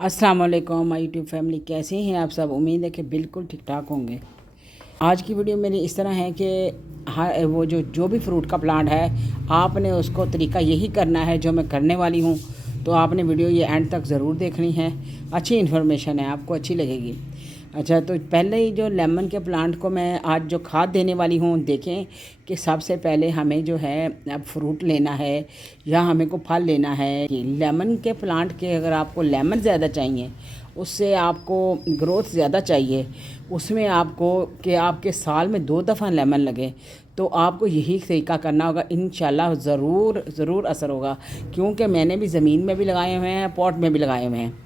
अस्सलाम वालेकुम my YouTube family, कैसे हैं आप सब। उम्मीद है कि बिल्कुल ठीक ठाक होंगे। आज की वीडियो मेरी इस तरह है कि वो जो भी फ्रूट का प्लांट है, आपने उसको तरीका यही करना है जो मैं करने वाली हूँ। तो आपने वीडियो ये एंड तक ज़रूर देखनी है। अच्छी इन्फॉर्मेशन है, आपको अच्छी लगेगी। अच्छा, तो पहले ही जो लेमन के प्लांट को मैं आज जो खाद देने वाली हूँ, देखें कि सबसे पहले हमें जो है अब फ्रूट लेना है या हमें को फल लेना है। कि लेमन के प्लांट के अगर आपको लेमन ज़्यादा चाहिए, उससे आपको ग्रोथ ज़्यादा चाहिए, उसमें आपको कि आपके साल में 2 दफ़ा लेमन लगे, तो आपको यही तरीका करना होगा। इंशाल्लाह ज़रूर असर होगा। क्योंकि मैंने भी ज़मीन में भी लगाए हुए हैं, पॉट में भी लगाए हुए हैं।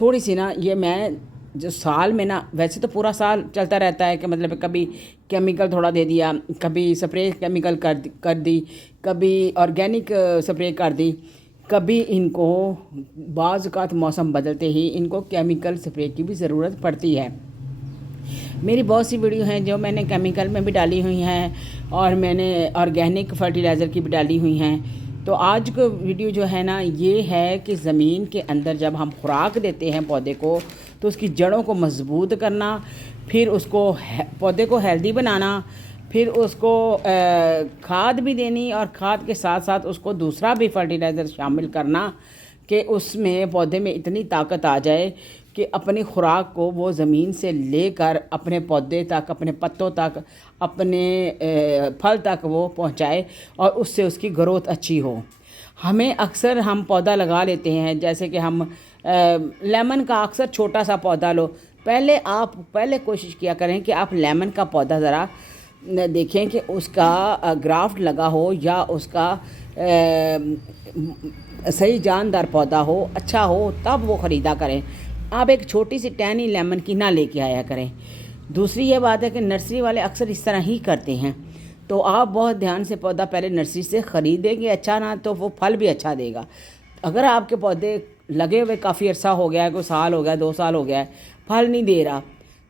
थोड़ी सी ना ये मैं जो साल में ना, वैसे तो पूरा साल चलता रहता है कि मतलब कभी केमिकल थोड़ा दे दिया, कभी स्प्रे केमिकल कर दी, कभी ऑर्गेनिक स्प्रे कर दी, कभी इनको बाज़ औक़ात मौसम बदलते ही इनको केमिकल स्प्रे की भी ज़रूरत पड़ती है। मेरी बहुत सी वीडियो हैं जो मैंने केमिकल में भी डाली हुई हैं और मैंने ऑर्गेनिक फर्टिलाइज़र की भी डाली हुई हैं। तो आज का वीडियो जो है ना, ये है कि ज़मीन के अंदर जब हम खुराक देते हैं पौधे को, तो उसकी जड़ों को मजबूत करना, फिर उसको पौधे को हेल्दी बनाना, फिर उसको खाद भी देनी और खाद के साथ साथ उसको दूसरा भी फर्टिलाइज़र शामिल करना कि उसमें पौधे में इतनी ताकत आ जाए कि अपनी खुराक को वो ज़मीन से लेकर अपने पौधे तक, अपने पत्तों तक, अपने फल तक वो पहुंचाए और उससे उसकी ग्रोथ अच्छी हो। हमें अक्सर हम पौधा लगा लेते हैं, जैसे कि हम लेमन का अक्सर छोटा सा पौधा लो। पहले कोशिश किया करें कि आप लेमन का पौधा ज़रा देखें कि उसका ग्राफ्ट लगा हो या उसका सही जानदार पौधा हो, अच्छा हो, तब वो ख़रीदा करें। आप एक छोटी सी टहनी लेमन की ना लेके आया करें। दूसरी ये बात है कि नर्सरी वाले अक्सर इस तरह ही करते हैं, तो आप बहुत ध्यान से पौधा पहले नर्सरी से ख़रीदेंगे, अच्छा ना तो वो फल भी अच्छा देगा। अगर आपके पौधे लगे हुए काफ़ी अर्सा हो गया है, कोई साल हो गया, 2 साल हो गया है, फल नहीं दे रहा,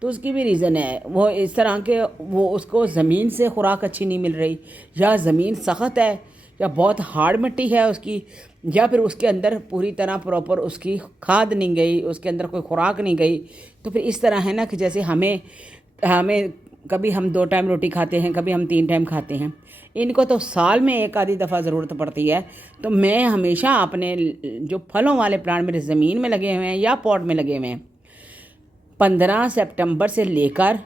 तो उसकी भी रीज़न है। वो इस तरह के वो उसको ज़मीन से खुराक अच्छी नहीं मिल रही, या ज़मीन सख्त है, या बहुत हार्ड मिट्टी है उसकी, या फिर उसके अंदर पूरी तरह प्रॉपर उसकी खाद नहीं गई, उसके अंदर कोई खुराक नहीं गई। तो फिर इस तरह है ना कि जैसे हमें हमें कभी हम 2 टाइम रोटी खाते हैं, कभी हम 3 टाइम खाते हैं, इनको तो साल में एक आधी दफ़ा ज़रूरत पड़ती है। तो मैं हमेशा अपने जो फलों वाले प्लांट मेरे ज़मीन में लगे हुए हैं या पॉट में लगे हुए हैं, 15 सितंबर से लेकर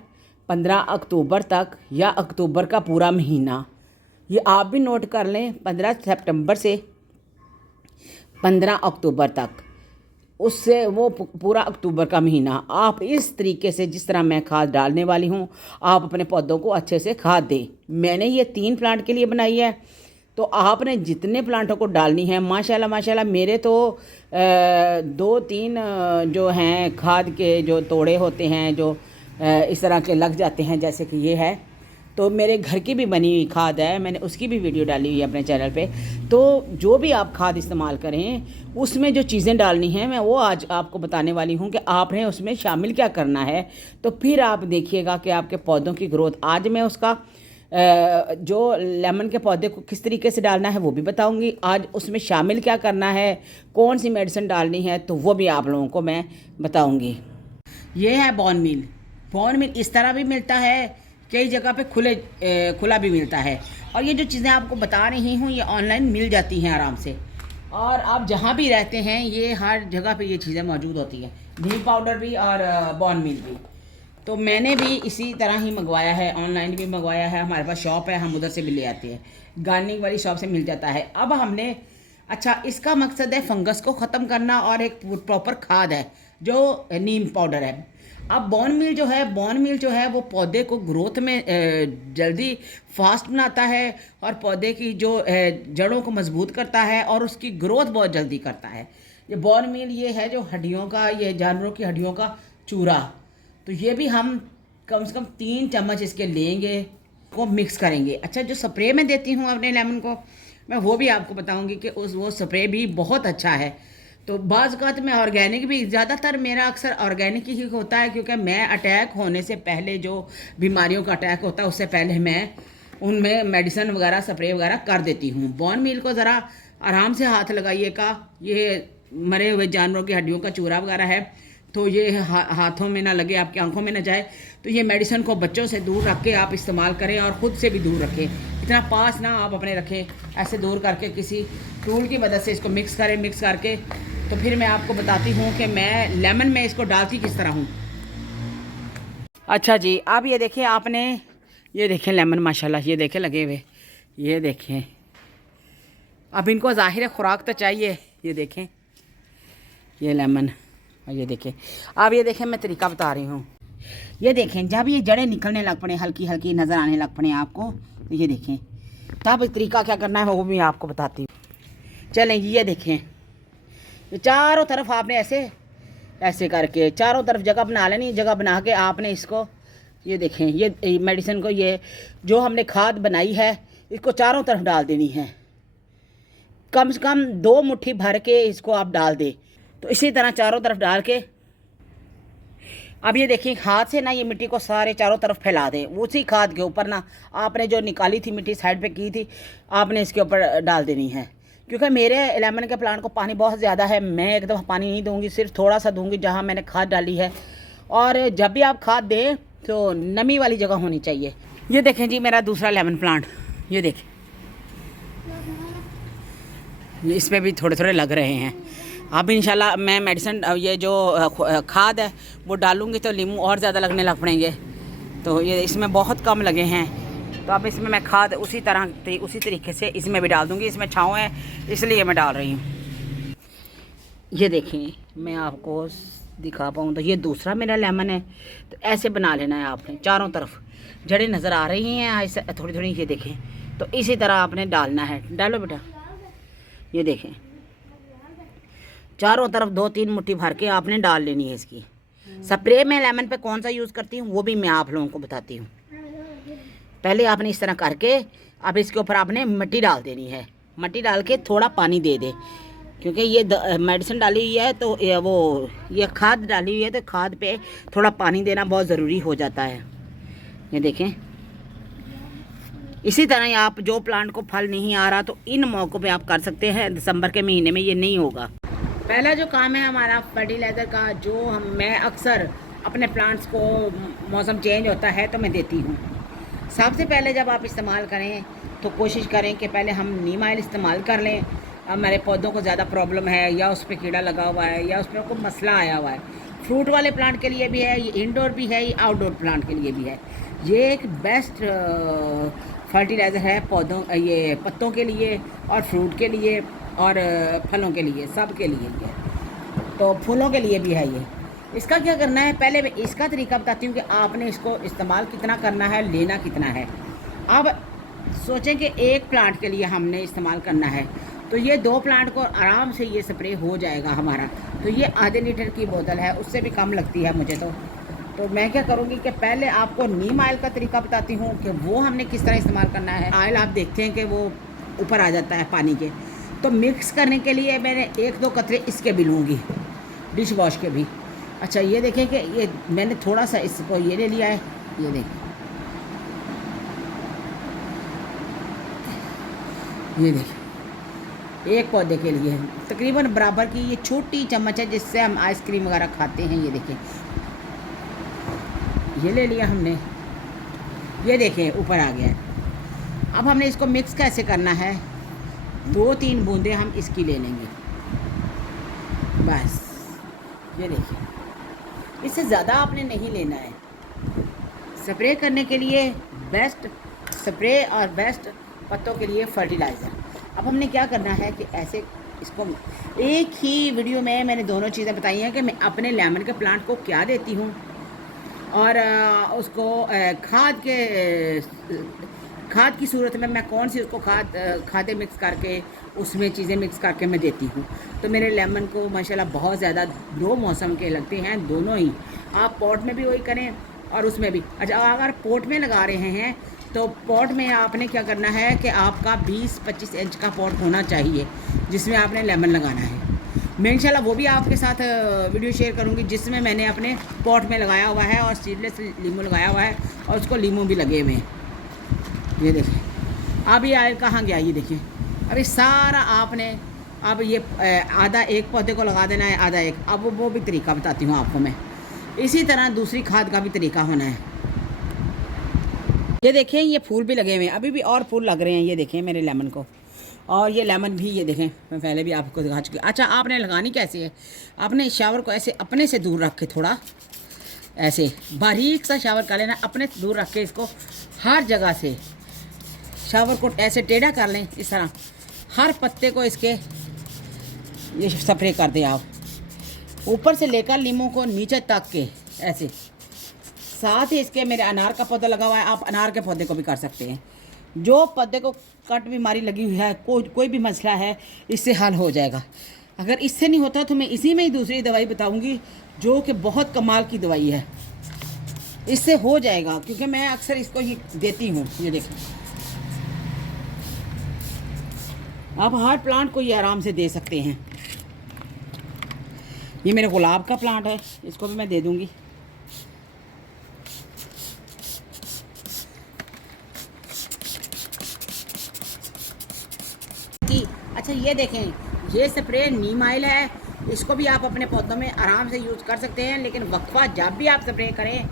15 अक्टूबर तक, या अक्टूबर का पूरा महीना, ये आप भी नोट कर लें, 15 सितंबर से 15 अक्टूबर तक, उससे वो पूरा अक्टूबर का महीना आप इस तरीके से, जिस तरह मैं खाद डालने वाली हूँ, आप अपने पौधों को अच्छे से खाद दें। मैंने ये 3 प्लांट के लिए बनाई है, तो आपने जितने प्लांटों को डालनी है, माशाल्लाह माशाल्लाह मेरे तो 2-3 जो हैं खाद के जो तोड़े होते हैं, जो इस तरह के लग जाते हैं, जैसे कि ये है, तो मेरे घर की भी बनी हुई खाद है, मैंने उसकी भी वीडियो डाली हुई है अपने चैनल पे। तो जो भी आप खाद इस्तेमाल करें, उसमें जो चीज़ें डालनी हैं, मैं वो आज आपको बताने वाली हूँ कि आपने उसमें शामिल क्या करना है। तो फिर आप देखिएगा कि आपके पौधों की ग्रोथ, आज मैं उसका जो लेमन के पौधे को किस तरीके से डालना है वो भी बताऊँगी, आज उसमें शामिल क्या करना है, कौन सी मेडिसिन डालनी है, तो वो भी आप लोगों को मैं बताऊँगी। ये है बॉन मील। बॉन मील इस तरह भी मिलता है, कई जगह पे खुला भी मिलता है, और ये जो चीज़ें आपको बता रही हूँ ये ऑनलाइन मिल जाती हैं आराम से, और आप जहाँ भी रहते हैं ये हर जगह पे ये चीज़ें मौजूद होती हैं, नीम पाउडर भी और बॉन मील भी। तो मैंने भी इसी तरह ही मंगवाया है, ऑनलाइन भी मंगवाया है, हमारे पास शॉप है, हम उधर से भी ले आते हैं, गार्डनिंग वाली शॉप से मिल जाता है। अब हमने, अच्छा, इसका मकसद है फंगस को ख़त्म करना, और एक प्रॉपर खाद है जो नीम पाउडर है। अब बॉन मील जो है वो पौधे को ग्रोथ में जल्दी फास्ट बनाता है, और पौधे की जो जड़ों को मजबूत करता है, और उसकी ग्रोथ बहुत जल्दी करता है। ये बॉन मील ये है जो हड्डियों का, ये जानवरों की हड्डियों का चूरा, तो ये भी हम कम से कम 3 चम्मच इसके लेंगे, को मिक्स करेंगे। अच्छा, जो स्प्रे में देती हूँ अपने लेमन को, मैं वो भी आपको बताऊँगी कि वो स्प्रे भी बहुत अच्छा है। तो बाज़ औक़ात में ऑर्गेनिक भी, ज़्यादातर मेरा अक्सर ऑर्गेनिक ही होता है, क्योंकि मैं अटैक होने से पहले, जो बीमारियों का अटैक होता है उससे पहले मैं उनमें मेडिसिन वगैरह स्प्रे वगैरह कर देती हूँ। बॉन मील को ज़रा आराम से हाथ लगाइएगा, ये मरे हुए जानवरों की हड्डियों का चूरा वगैरह है, तो ये हाथों में ना लगे, आपकी आंखों में ना जाए। तो ये मेडिसिन को बच्चों से दूर रख के आप इस्तेमाल करें और ख़ुद से भी दूर रखें। इतना पास ना आप अपने रखें, ऐसे दूर करके किसी टूल की मदद से इसको मिक्स करें। मिक्स करके तो फिर मैं आपको बताती हूँ कि मैं लेमन में इसको डालती किस तरह हूँ। अच्छा जी, अब ये देखें आपने, ये देखें लेमन माशाल्लाह, ये देखें लगे हुए, ये देखें। अब इनको ज़ाहिर खुराक तो चाहिए। ये देखें ये लेमन, ये देखें। अब ये देखें मैं तरीका बता रही हूँ। ये देखें जब ये जड़ें निकलने लग पड़े, हल्की हल्की नज़र आने लग पड़े आपको, तो ये देखें तब तरीका क्या करना है वो भी आपको बताती हूँ। चलें, ये देखें, ये चारों तरफ आपने ऐसे ऐसे करके चारों तरफ जगह बना लेनी। जगह बना के आपने इसको, ये देखें, ये मेडिसिन को, ये जो हमने खाद बनाई है इसको चारों तरफ डाल देनी है। कम से कम 2 मुट्ठी भर के इसको आप डाल दें। तो इसी तरह चारों तरफ डाल के अब ये देखिए हाथ से ना ये मिट्टी को सारे चारों तरफ फैला दें। उसी खाद के ऊपर ना आपने जो निकाली थी मिट्टी साइड पे की थी, आपने इसके ऊपर डाल देनी है। क्योंकि मेरे लेमन के प्लांट को पानी बहुत ज़्यादा है, मैं एक दफ़ा पानी नहीं दूंगी, सिर्फ थोड़ा सा दूंगी जहाँ मैंने खाद डाली है। और जब भी आप खाद दें तो नमी वाली जगह होनी चाहिए। ये देखें जी मेरा दूसरा लेमन प्लांट, ये देखें, इसमें भी थोड़े थोड़े लग रहे हैं। अब इंशाल्लाह मैं मेडिसिन, ये जो खाद है वो डालूंगी तो लीमू और ज़्यादा लगने लग पड़ेंगे। तो ये इसमें बहुत कम लगे हैं, तो अब इसमें मैं खाद उसी तरीके से इसमें भी डाल दूंगी। इसमें छाँव है इसलिए मैं डाल रही हूँ। ये देखें मैं आपको दिखा पाऊँ तो ये दूसरा मेरा लेमन है। तो ऐसे बना लेना है आपने, चारों तरफ जड़ें नज़र आ रही हैं ऐसे थोड़ी थोड़ी, ये देखें। तो इसी तरह आपने डालना है। डालो बेटा, ये देखें चारों तरफ 2-3 मुट्ठी भर के आपने डाल लेनी है इसकी। स्प्रे में लेमन पे कौन सा यूज़ करती हूँ वो भी मैं आप लोगों को बताती हूँ। पहले आपने इस तरह करके अब इसके ऊपर आपने मिट्टी डाल देनी है। मिट्टी डाल के थोड़ा पानी दे दे, क्योंकि ये मेडिसिन डाली हुई है तो ये खाद डाली हुई है, तो खाद पे थोड़ा पानी देना बहुत ज़रूरी हो जाता है। ये देखें इसी तरह आप जो प्लांट को फल नहीं आ रहा तो इन मौक़ों पे आप कर सकते हैं। दिसंबर के महीने में ये नहीं होगा। पहला जो काम है हमारा फर्टिलाइज़र का, जो मैं अक्सर अपने प्लांट्स को मौसम चेंज होता है तो मैं देती हूँ। सबसे पहले जब आप इस्तेमाल करें तो कोशिश करें कि पहले हम नीम ऑयल इस्तेमाल कर लें। हमारे पौधों को ज़्यादा प्रॉब्लम है या उस पर कीड़ा लगा हुआ है या उस पर कोई मसला आया हुआ है, फ्रूट वाले प्लांट के लिए भी है, ये इंडोर भी है, ये आउटडोर प्लांट के लिए भी है। ये एक बेस्ट फर्टिलाइज़र है पौधों, ये पत्तों के लिए और फ्रूट के लिए और फलों के लिए, सब के लिए ये, तो फूलों के लिए भी है ये। इसका क्या करना है, पहले मैं इसका तरीका बताती हूँ कि आपने इसको इस्तेमाल कितना करना है, लेना कितना है। अब सोचें कि एक प्लांट के लिए हमने इस्तेमाल करना है, तो ये 2 प्लांट को आराम से ये स्प्रे हो जाएगा हमारा। तो ये आधे लीटर की बोतल है, उससे भी कम लगती है मुझे। तो मैं क्या करूँगी कि पहले आपको नीम ऑयल का तरीका बताती हूँ कि वो हमने किस तरह इस्तेमाल करना है। ऑयल आप देखते हैं कि वो ऊपर आ जाता है पानी के, तो मिक्स करने के लिए मैंने 1-2 कतरे इसके भी लूँगी, डिश वॉश के भी। अच्छा ये देखें कि ये मैंने थोड़ा सा इसको ये ले लिया है, ये देखें, ये देखें एक पौधे के लिए तकरीबन बराबर की ये छोटी चम्मच है जिससे हम आइसक्रीम वगैरह खाते हैं। ये देखें ये ले लिया हमने, ये देखें ऊपर आ गया है। अब हमने इसको मिक्स कैसे करना है, 2-3 बूंदें हम इसकी ले लेंगे बस। ये देखिए इससे ज़्यादा आपने नहीं लेना है। स्प्रे करने के लिए बेस्ट स्प्रे और बेस्ट पत्तों के लिए फर्टिलाइज़र। अब हमने क्या करना है कि ऐसे इसको एक ही वीडियो में मैंने दोनों चीज़ें बताई हैं कि मैं अपने लेमन के प्लांट को क्या देती हूँ और उसको खाद की सूरत में मैं कौन सी उसको खादें मिक्स करके उसमें चीज़ें मिक्स करके मैं देती हूँ। तो मेरे लेमन को माशाल्लाह बहुत ज़्यादा 2 मौसम के लगते हैं, दोनों ही। आप पॉट में भी वही करें और उसमें भी। अच्छा अगर पॉट में लगा रहे हैं तो पॉट में आपने क्या करना है कि आपका 20-25 इंच का पॉट होना चाहिए जिसमें आपने लेमन लगाना है। मैं इंशाल्लाह वो भी आपके साथ वीडियो शेयर करूंगी जिसमें मैंने अपने पॉट में लगाया हुआ है और सीडलेस लीमू लगाया हुआ है और उसको लीमू भी लगे हुए हैं। ये देखें अब ये ऑयल कहाँ गया, ये देखिए। अभी सारा आपने अब ये आधा एक पौधे को लगा देना है, आधा एक। अब वो भी तरीका बताती हूँ आपको मैं। इसी तरह दूसरी खाद का भी तरीका होना है। ये देखें, ये फूल भी लगे हुए हैं, अभी भी और फूल लग रहे हैं। ये देखें मेरे लेमन को, और ये लेमन भी ये देखें, मैं पहले भी आपको दिखा चुकी। अच्छा, आपने लगानी कैसे है? आपने शावर को ऐसे अपने से दूर रख के, थोड़ा ऐसे बारीक सा शावर कर लेना, अपने से दूर रख के इसको हर जगह से शावर को ऐसे टेढ़ा कर लें। इस तरह हर पत्ते को इसके ये स्प्रे कर दें आप, ऊपर से लेकर लीमों को नीचे तक के ऐसे। साथ ही इसके मेरे अनार का पौधा लगा हुआ है, आप अनार के पौधे को भी कर सकते हैं। जो पौधे को कट बीमारी लगी हुई है, कोई भी मसला है, इससे हल हो जाएगा। अगर इससे नहीं होता तो मैं इसी में ही दूसरी दवाई बताऊंगी, जो कि बहुत कमाल की दवाई है, इससे हो जाएगा। क्योंकि मैं अक्सर इसको ये देती हूँ। ये देखें, आप हर प्लांट को ये आराम से दे सकते हैं। ये मेरे गुलाब का प्लांट है, इसको भी मैं दे दूँगी। अच्छा, ये देखें, ये स्प्रे नीम ऑयल है, इसको भी आप अपने पौधों में आराम से यूज़ कर सकते हैं। लेकिन वक्फा जब भी आप स्प्रे करें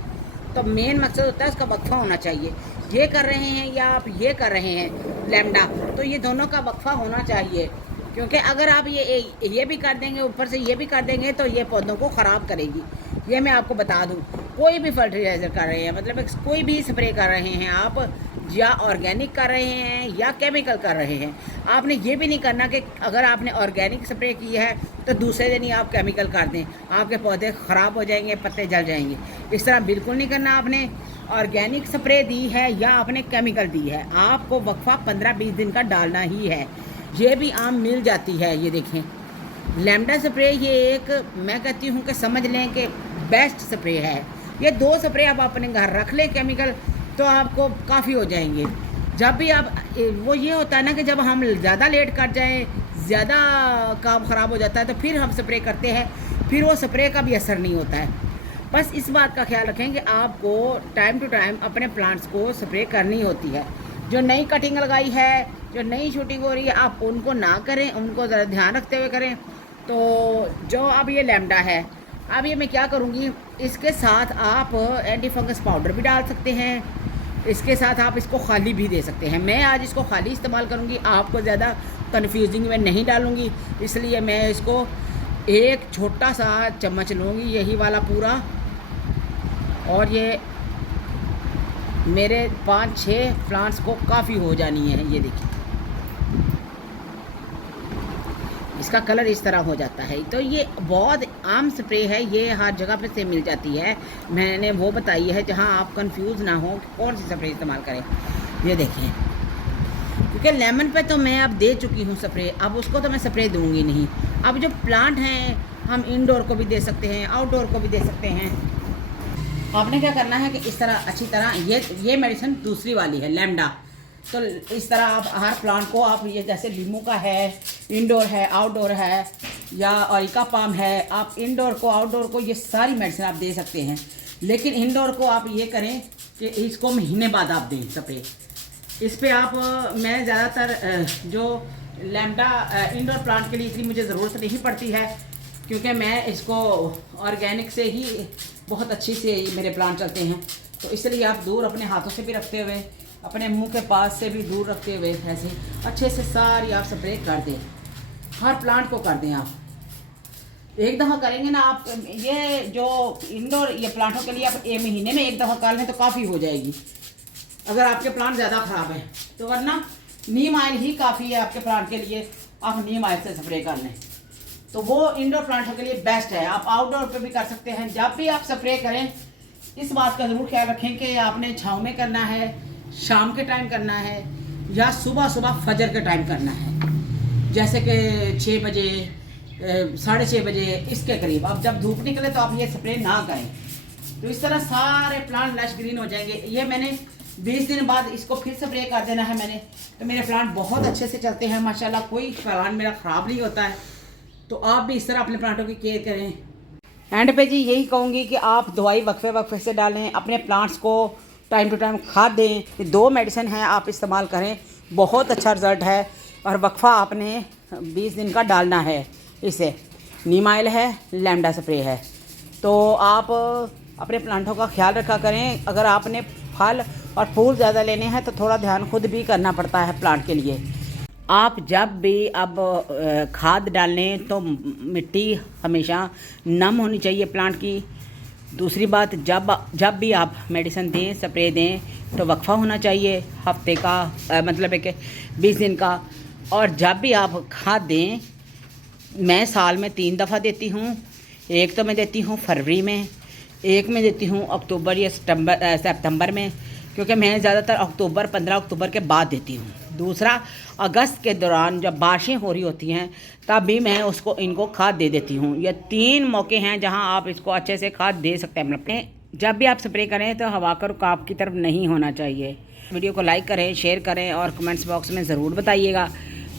तो मेन मकसद होता है उसका वक्फा होना चाहिए। ये कर रहे हैं या आप ये कर रहे हैं लैम्डा, तो ये दोनों का वक्फा होना चाहिए। क्योंकि अगर आप ये भी कर देंगे, ऊपर से ये भी कर देंगे, तो ये पौधों को ख़राब करेगी। ये मैं आपको बता दूं, कोई भी फर्टिलाइज़र कर रहे हैं, मतलब कोई भी स्प्रे कर रहे हैं आप, या ऑर्गेनिक कर रहे हैं या केमिकल कर रहे हैं, आपने ये भी नहीं करना कि अगर आपने ऑर्गेनिक स्प्रे की है तो दूसरे दिन ही आप केमिकल कर दें, आपके पौधे ख़राब हो जाएंगे, पत्ते जल जाएंगे। इस तरह बिल्कुल नहीं करना। आपने ऑर्गेनिक स्प्रे दी है या आपने केमिकल दी है, आपको वक्फा 15-20 दिन का डालना ही है। ये भी आम मिल जाती है। ये देखें, लैम्डा स्प्रे, ये एक मैं कहती हूँ कि समझ लें कि बेस्ट स्प्रे है। ये 2 स्प्रे आप अपने घर रख लें केमिकल, तो आपको काफ़ी हो जाएंगे। जब भी आप, वो ये होता है ना कि जब हम ज़्यादा लेट कर जाएं, ज़्यादा काम ख़राब हो जाता है, तो फिर हम स्प्रे करते हैं, फिर वो स्प्रे का भी असर नहीं होता है। बस इस बात का ख्याल रखें कि आपको टाइम टू टाइम अपने प्लांट्स को स्प्रे करनी होती है। जो नई कटिंग लगाई है, जो नई शूटिंग हो रही है, आप उनको ना करें, उनको ज़रा ध्यान रखते हुए करें। तो जो अब ये लैम्डा है, अब ये मैं क्या करूँगी, इसके साथ आप एंटी फंगस पाउडर भी डाल सकते हैं, इसके साथ आप इसको खाली भी दे सकते हैं। मैं आज इसको खाली इस्तेमाल करूँगी, आपको ज़्यादा कन्फ्यूजिंग में नहीं डालूँगी, इसलिए मैं इसको एक छोटा सा चम्मच लूँगी, यही वाला पूरा, और ये मेरे 5-6 प्लांट्स को काफ़ी हो जानी है। ये देखिए, इसका कलर इस तरह हो जाता है। तो ये बहुत आम स्प्रे है, ये हर जगह पे से मिल जाती है। मैंने वो बताई है जहाँ आप कंफ्यूज ना हो कि कौन सी स्प्रे इस्तेमाल करें। ये देखिए, क्योंकि लेमन पे तो मैं अब दे चुकी हूँ स्प्रे, अब उसको तो मैं स्प्रे दूँगी नहीं। अब जो प्लांट हैं, हम इंडोर को भी दे सकते हैं, आउटडोर को भी दे सकते हैं। आपने क्या करना है कि इस तरह अच्छी तरह, ये मेडिसिन दूसरी वाली है लैम्डा, तो इस तरह आप हर प्लांट को आप, ये जैसे लीमू का है, इंडोर है, आउटडोर है, या अरिका पाम है, आप इंडोर को आउटडोर को ये सारी मेडिसिन आप दे सकते हैं। लेकिन इंडोर को आप ये करें कि इसको महीने बाद आप दें स्प्रे। इस पे आप, मैं ज़्यादातर जो लैम्डा इंडोर प्लांट के लिए इतनी मुझे ज़रूरत नहीं पड़ती है, क्योंकि मैं इसको ऑर्गेनिक से ही बहुत अच्छी से मेरे प्लांट चलते हैं। तो इसलिए आप दूर अपने हाथों से भी रखते हुए, अपने मुंह के पास से भी दूर रखते हुए ऐसे अच्छे से सारी आप स्प्रे कर दें, हर प्लांट को कर दें। आप एक दफ़ा करेंगे ना, आप ये जो इंडोर ये प्लांटों के लिए आप महीने में एक दफ़ा कर लें तो काफ़ी हो जाएगी, अगर आपके प्लांट ज़्यादा ख़राब हैं तो। वरना नीम ऑयल ही काफ़ी है आपके प्लांट के लिए, आप नीम ऑयल से स्प्रे कर लें, तो वो इंडोर प्लांटों के लिए बेस्ट है। आप आउटडोर पे भी कर सकते हैं। जब भी आप स्प्रे करें, इस बात का ज़रूर ख्याल रखें कि आपने छाँव में करना है, शाम के टाइम करना है, या सुबह फजर के टाइम करना है, जैसे कि 6 बजे 6:30 बजे इसके करीब। अब जब धूप निकले तो आप ये स्प्रे ना करें, तो इस तरह सारे प्लांट लश ग्रीन हो जाएंगे। ये मैंने 20 दिन बाद इसको फिर स्प्रे कर देना है मैंने, तो मेरे प्लांट बहुत अच्छे से चलते हैं माशाल्लाह, कोई प्लांट मेरा ख़राब नहीं होता है। तो आप भी इस तरह अपने प्लांटों की केयर करें। एंड पे जी यही कहूँगी कि आप दवाई वक्फे से डालें, अपने प्लांट्स को टाइम टू टाइम खाद दें। ये 2 मेडिसिन हैं, आप इस्तेमाल करें, बहुत अच्छा रिज़ल्ट है। और वक्फा आपने 20 दिन का डालना है। इसे नीम ऑयल है, लैम्डा स्प्रे है। तो आप अपने प्लांटों का ख्याल रखा करें। अगर आपने फल और फूल ज़्यादा लेने हैं तो थोड़ा ध्यान खुद भी करना पड़ता है प्लांट के लिए। आप जब भी अब खाद डालें तो मिट्टी हमेशा नम होनी चाहिए प्लांट की। दूसरी बात, जब भी आप मेडिसिन दें, स्प्रे दें, तो वक्फा होना चाहिए हफ्ते का, मतलब है कि 20 दिन का। और जब भी आप खाद दें, मैं साल में 3 दफ़ा देती हूँ। एक तो मैं देती हूँ फरवरी में, एक मैं देती हूँ अक्टूबर या सितंबर में, क्योंकि मैं ज़्यादातर 15 अक्टूबर के बाद देती हूँ। दूसरा, अगस्त के दौरान जब बारिशें हो रही होती हैं तब भी मैं इनको खाद दे देती हूँ। ये 3 मौके हैं जहाँ आप इसको अच्छे से खाद दे सकते हैं। मतलब जब भी आप स्प्रे करें तो हवा का रुकाव की तरफ नहीं होना चाहिए। वीडियो को लाइक करें, शेयर करें और कमेंट्स बॉक्स में ज़रूर बताइएगा।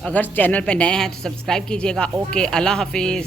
अगर चैनल पर नए हैं तो सब्सक्राइब कीजिएगा। ओके, अल्लाह हाफिज़।